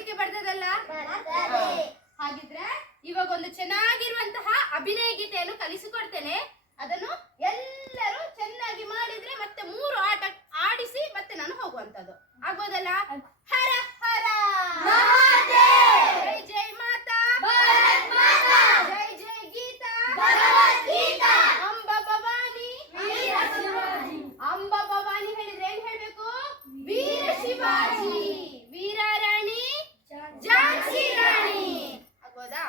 ಓದ್ಲಿಕ್ಕೆ ಬರ್ತದಲ್ಲ? ಹಾಗಿದ್ರೆ ಇವಾಗ ಒಂದು ಚೆನ್ನಾಗಿರುವಂತಹ ಅಭಿನಯ ಗೀತೆಯನ್ನು ಕಲಿಸಿಕೊಡ್ತೇನೆ. ಅದನ್ನು ಎಲ್ಲರೂ ಚೆನ್ನಾಗಿ ಮಾಡಿದ್ರೆ ಮತ್ತೆ 3 ಆಟ ಆಡಿಸಿ ಮತ್ತೆ ನಾನು ಹೋಗುವಂತದ್ದು ಆಗ್ಬೋದಲ್ಲ? ಹರ ಹರ ಜೈ ಜೈ ಮಾತಾ, ಜೈ ಜೈ ಗೀತಾ, ಅಂಬ ಭವಾನಿ, ಅಂಬ ಭವಾನಿ ಹೇಳಿದ್ರೆ ಏನ್ ಹೇಳ್ಬೇಕು? ವೀರ ಶಿವಾಜಿ, ವೀರ ರಾಣಿ, ಝಾನ್ಸಿ ರಾಣಿ ಆಗ್ಬೋದಾ?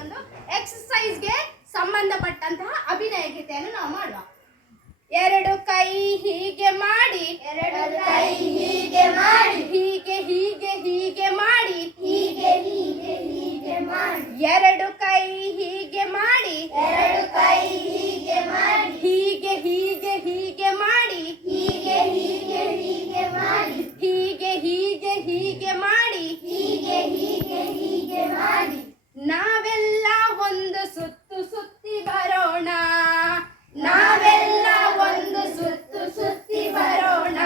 ಒಂದು ಎಕ್ಸರ್ಸೈಸ್ಗೆ ಸಂಬಂಧಪಟ್ಟಂತಹ ಅಭಿನಯ ಗೀತೆಯನ್ನು ನಾವು ಮಾಡುವ. 2 ಕೈ ಹೀಗೆ ಮಾಡಿ, 2 ಕೈ ಹೀಗೆ ಮಾಡಿ, ಹೀಗೆ ಹೀಗೆ ಹೀಗೆ ಮಾಡಿ, ಹೀಗೆ ಹೀಗೆ ಹೀಗೆ ಮಾಡಿ, 2 ಕೈ ಹೀಗೆ ಮಾಡಿ, 2 ಕೈ ಹೀಗೆ ಮಾಡಿ, ಹೀಗೆ ಹೀಗೆ ಹೀಗೆ ಮಾಡಿ, ಹೀಗೆ ಹೀಗೆ ಹೀಗೆ ಮಾಡಿ, ಹೀಗೆ ಹೀಗೆ ಹೀಗೆ ಮಾಡಿ, ಹೀಗೆ ಹೀಗೆ ಹೀಗೆ ಮಾಡಿ. ನಾವೆಲ್ಲ ಒಂದು ಸುತ್ತು ಸುತ್ತಿ ಬರೋಣ, ನಾವೆಲ್ಲ ಒಂದು ಸುತ್ತು ಸುತ್ತಿ ಬರೋಣ.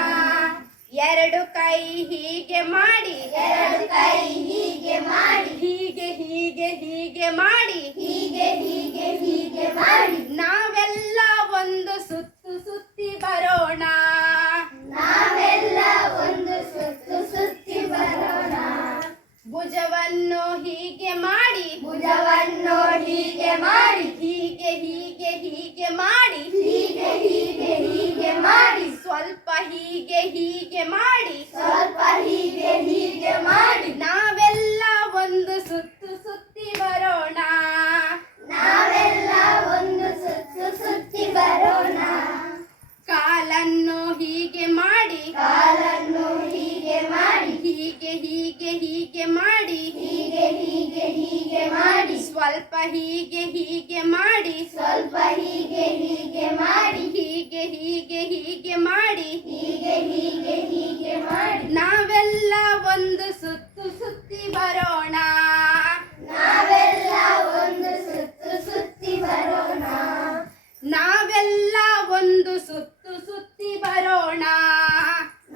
2 ಕೈ ಹೀಗೆ ಮಾಡಿ, 2 ಕೈ ಹೀಗೆ ಮಾಡಿ, ಹೀಗೆ ಹೀಗೆ ಹೀಗೆ ಮಾಡಿ, ಹೀಗೆ ಹೀಗೆ ಹೀಗೆ ಮಾಡಿ. ನಾವೆಲ್ಲ ಒಂದು ಸುತ್ತು ಸುತ್ತಿ ಬರೋಣ, ನಾವೆಲ್ಲ ಒಂದು ಸುತ್ತು ಸುತ್ತಿ ಬರೋಣ. ಭುಜವನ್ನು ಹೀಗೆ ಮಾಡಿ, ಭುಜವನ್ನು ಹೀಗೆ ಮಾಡಿ, ಹೀಗೆ ಹೀಗೆ ಹೀಗೆ ಮಾಡಿ, ಹೀಗೆ ಹೀಗೆ ಹೀಗೆ ಮಾಡಿ. ಸ್ವಲ್ಪ ಹೀಗೆ ಹೀಗೆ ಮಾಡಿ, ಸ್ವಲ್ಪ ಹೀಗೆ ಹೀಗೆ ಮಾಡಿ. ನಾವೆಲ್ಲ ಒಂದು ಸುತ್ತು ಸುತ್ತಿ ಬರೋಣ, ನಾವೆಲ್ಲ ಒಂದು ಸುತ್ತು ಸುತ್ತಿ ಬರೋಣ. ಕಾಲನ್ನು ಹೀಗೆ ಮಾಡಿ, ಕಾಲನ್ನು ಹೀಗೆ ಮಾಡಿ, ಹೀಗೆ ಹೀಗೆ ಹೀಗೆ ಮಾಡಿ, ಹೀಗೆ ಹೀಗೆ ಹೀಗೆ ಮಾಡಿ. ಸ್ವಲ್ಪ ಹೀಗೆ ಹೀಗೆ ಮಾಡಿ, ಸ್ವಲ್ಪ ಹೀಗೆ ಹೀಗೆ ಮಾಡಿ, ಹೀಗೆ ಹೀಗೆ ಹೀಗೆ ಮಾಡಿ, ಹೀಗೆ ಹೀಗೆ ಹೀಗೆ ಮಾಡಿ. ನಾವೆಲ್ಲ ಒಂದು ಸುತ್ತು ಸುತ್ತಿ ಬರೋಣ, ನಾವೆಲ್ಲ ಒಂದು ಸುತ್ತು ಸುತ್ತಿ ಬರೋಣ. ನಾವೆಲ್ಲ ಒಂದು ಸುತ್ತು ಸುತ್ತಿ ಬರೋಣ,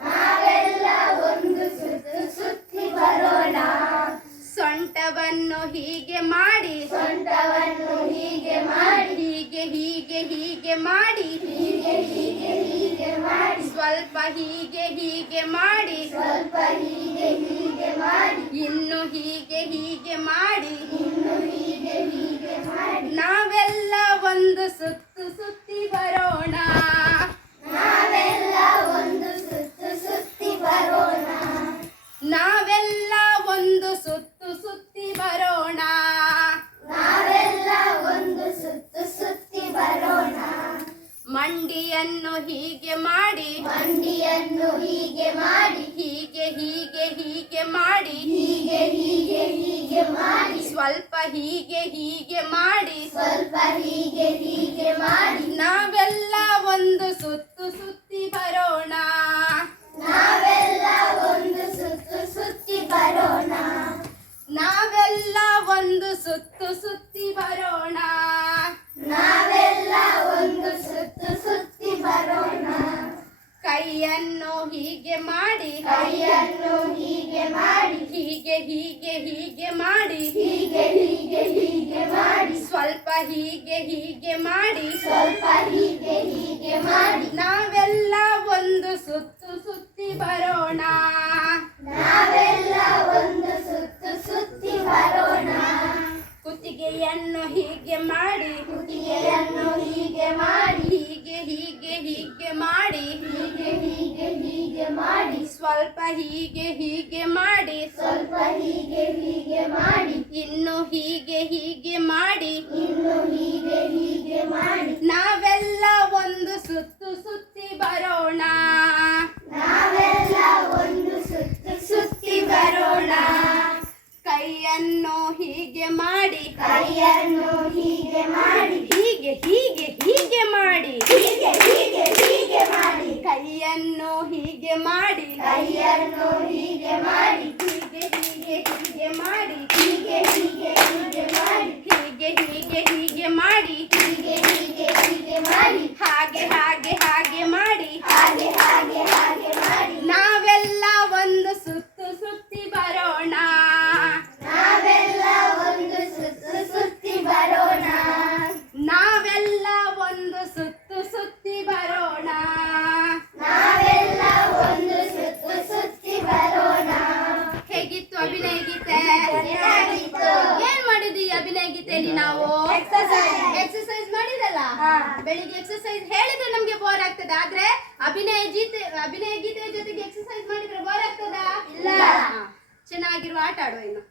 ನಾವೆಲ್ಲ ಒಂದು ಸುತ್ತು ಸುತ್ತಿ ಬರೋಣ. ಸೊಂಟವನ್ನು ಹೀಗೆ ಮಾಡಿ, ಸೊಂಟವನ್ನು ಹೀಗೆ ಮಾಡಿ, ಹೀಗೆ ಹೀಗೆ ಹೀಗೆ ಮಾಡಿ, ಹೀಗೆ ಹೀಗೆ ಹೀಗೆ ಮಾಡಿ. ಸ್ವಲ್ಪ ಹೀಗೆ ಹೀಗೆ ಮಾಡಿ, ಸ್ವಲ್ಪ ಹೀಗೆ ಹೀಗೆ ಮಾಡಿ. ಇನ್ನು ಹೀಗೆ ಹೀಗೆ ಮಾಡಿ, ಇನ್ನು ಹೀಗೆ ಹೀಗೆ ಮಾಡಿ. ನಾವೆಲ್ಲ ಒಂದು ಸುತ್ತು ಸುತ್ತಿ ಬರೋಣ, ನಾವೆಲ್ಲ ಒಂದು ಸುತ್ತು ಸುತ್ತಿ ಬರೋಣ. ನಾವೆಲ್ಲ ಒಂದು ಸುತ್ತು ಸುತ್ತಿ ಬರೋಣ, ನಾವೆಲ್ಲ ಒಂದು ಸುತ್ತು ಸುತ್ತಿ ಬರೋಣ. ಮಂಡಿಯನ್ನು ಹೀಗೆ ಮಾಡಿ, ಮಂಡಿಯನ್ನು ಹೀಗೆ ಮಾಡಿ, ಹೀಗೆ ಹೀಗೆ ಹೀಗೆ ಮಾಡಿ, ಹೀಗೆ ಹೀಗೆ ಹೀಗೆ ಮಾಡಿ. ಸ್ವಲ್ಪ ಹೀಗೆ ಹೀಗೆ ಮಾಡಿ, ಸ್ವಲ್ಪ ಹೀಗೆ ಹೀಗೆ ಮಾಡಿ. ನಾವೆಲ್ಲ ಒಂದು ಸುತ್ತು ಸುತ್ತಿ ಬರೋಣ, ನಾವೆಲ್ಲ ಒಂದು ಸುತ್ತು ಸುತ್ತಿ ಬರೋಣ. ನಾವೆಲ್ಲ ಒಂದು ಸುತ್ತು ಸುತ್ತಿ ಬರೋಣ, ನಾವೆಲ್ಲ ಒಂದು ಸುತ್ತು ಸುತ್ತಿ ಬರೋಣ. ಕೈಯನ್ನು ಹೀಗೆ ಮಾಡಿ, ಕೈಯನ್ನು ಹೀಗೆ ಮಾಡಿ, ಹೀಗೆ ಹೀಗೆ ಹೀಗೆ ಮಾಡಿ, ಹೀಗೆ ಹೀಗೆ ಹೀಗೆ ಮಾಡಿ. ಸ್ವಲ್ಪ ಹೀಗೆ ಹೀಗೆ ಮಾಡಿ, ಸ್ವಲ್ಪ ಹೀಗೆ ಹೀಗೆ ಮಾಡಿ. ನಾವೆಲ್ಲ ಒಂದು ಸುತ್ತು ಸುತ್ತಿ ಬರೋಣ, ನಾವೆಲ್ಲ ಒಂದು ಸುತ್ತು ಸುತ್ತಿ ಬರೋಣ. ಕುತ್ತಿಗೆಯನ್ನು ಹೀಗೆ ಮಾಡಿ, ಕುತ್ತಿಗೆಯನ್ನು ಹೀಗೆ ಮಾಡಿ, ಹೀಗೆ ಹೀಗೆ ಹೀಗೆ ಮಾಡಿ, ಹೀಗೆ ಹೀಗೆ ಹೀಗೆ ಮಾಡಿ. ಸ್ವಲ್ಪ ಹೀಗೆ ಹೀಗೆ ಮಾಡಿ, ಸ್ವಲ್ಪ ಹೀಗೆ ಹೀಗೆ ಮಾಡಿ. ಇನ್ನು ಹೀಗೆ ಹೀಗೆ ಮಾಡಿ, ಇನ್ನು ಹೀಗೆ ಹೀಗೆ ಮಾಡಿ. ನಾವೆಲ್ಲ ಒಂದು ಸುತ್ತು ಸುತ್ತಿ ಬರೋಣ, ನಾವೆಲ್ಲ ಒಂದು ಸುತ್ತು ಸುತ್ತಿ ಬರೋಣ. ಕೈಯನ್ನು ಹೀಗೆ ಮಾಡಿ, ಕೈಯನ್ನು ಹೀಗೆ ಮಾಡಿ, ಹೀಗೆ ಹೀಗೆ ಹೀಗೆ ಮಾಡಿ, ಹೀಗೆ ಹೀಗೆ ಹೀಗೆ ಮಾಡಿ. ಕೈಯನ್ನು ಹೀಗೆ ಮಾಡಿ, ಕೈಯನ್ನು ಹೀಗೆ ಮಾಡಿ, ಹೀಗೆ ಹೀಗೆ ಹೀಗೆ ಮಾಡಿ, ಹೀಗೆ ಹೀಗೆ ಹೀಗೆ ಮಾಡಿ, ಹೀಗೆ ಹೀಗೆ ಹೀಗೆ ಮಾಡಿ, ಹೀಗೆ ಹೀಗೆ ಹೀಗೆ ಮಾಡಿ. ಹಾಗೆ ಹಾಗೆ ಹಾಗೆ ಮಾಡಿ, ಹಾಗೆ ಹಾಗೆ ಹಾಗೆ ಮಾಡಿ. ನಾವೆಲ್ಲ ಒಂದು ಸುತ್ತು ಸುತ್ತಿ ಬರೋಣ, ತರಗತಿಯಲ್ಲಿ ನಾವು ಎಕ್ಸರ್ಸೈಸ್ ಮಾಡಿರಲ್ಲ. ಬೆಳಿಗ್ಗೆ ಎಕ್ಸರ್ಸೈಸ್ ಹೇಳಿದ್ರೆ ನಮ್ಗೆ ಬೋರ್ ಆಗ್ತದೆ, ಆದ್ರೆ ಅಭಿನಯ ಗೀತೆಯ ಜೊತೆಗೆ ಎಕ್ಸರ್ಸೈಸ್ ಮಾಡಿದ್ರೆ ಬೋರ್ ಆಗ್ತದಾ? ಇಲ್ಲ. ಚೆನ್ನಾಗಿರುವ ಆಟ ಆಡುವ ಇನ್ನು.